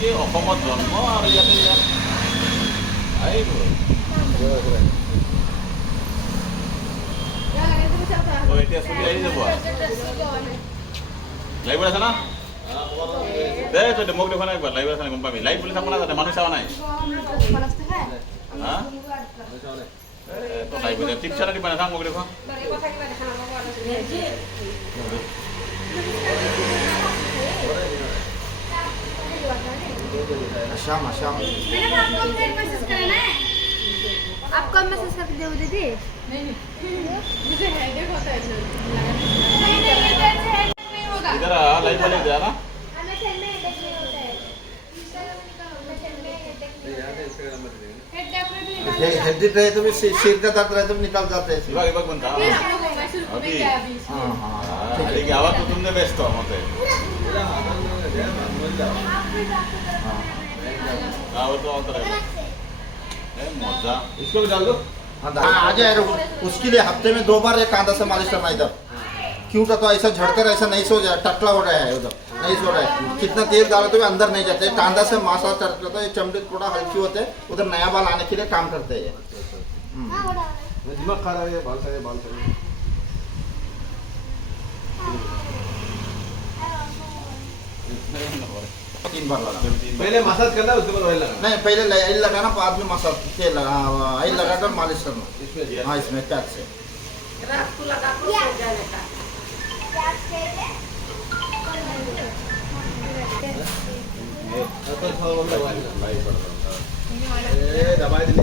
কি অসমত জন্ম আৰু ইয়াতে আহিব এতিয়া ছুটি আহি যাব লাইভ আছে না দে তই মোক দেখুৱা নাই লাইভ আছে নাই গম পাবি লাইভ বুলি চাব না যাতে মানুহ চাৱা নাই তো লাইভ টিপ চাৰা দিবা না মোক দেখুৱা शाम शाम मैडम आपको मैसेज करना है आपको मैसेज कर दे दीदी नहीं मुझे हेडेक होता है नहीं इधर से हेडेक नहीं होगा इधर लाइव वाले दे ना हमें सेल में हेडेक नहीं होता है इंस्टाग्राम निकालो हमें सेल में हेडेक नहीं होता है इंस्टाग्राम में हेड डेफिनेटली हेडेक रहे तो भी सिर का दर्द रहे तो निकल जाते हैं इवाग बनता फिर हम लोग मैसेज में क्या अभी हां हां अरे की आवाज तो तुमने बेस्ट हो मते हाँ वो तो आता है मजा इसको भी डाल दो हाँ आ जाए उसके लिए हफ्ते में 2 बार एक कांदा से मालिश करना इधर क्यों का तो ऐसा झड़कर ऐसा नहीं सो जाए टकला हो रहा है उधर नहीं सो रहा है कितना तेल डालो तो भी अंदर नहीं जाते कांदा से मसाज करते तो ये चमड़ी थोड़ा हल्की होते हैं उधर नया बाल आने के लिए काम करते हैं दिमाग खा रहा है बाल से 3 बार लगा पहले मसाज करना उसके बाद ऑयल लगाना नहीं पहले ऑयल लगाना बाद में मसाज तेल लगा ऑयल लगाकर मालिश करना इसमें हाँ इसमें प्याज से रात को लगा कर सो जाने का तो थोड़ा बोल दवाई ए दवाई दिली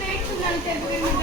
नेट सुनते हैं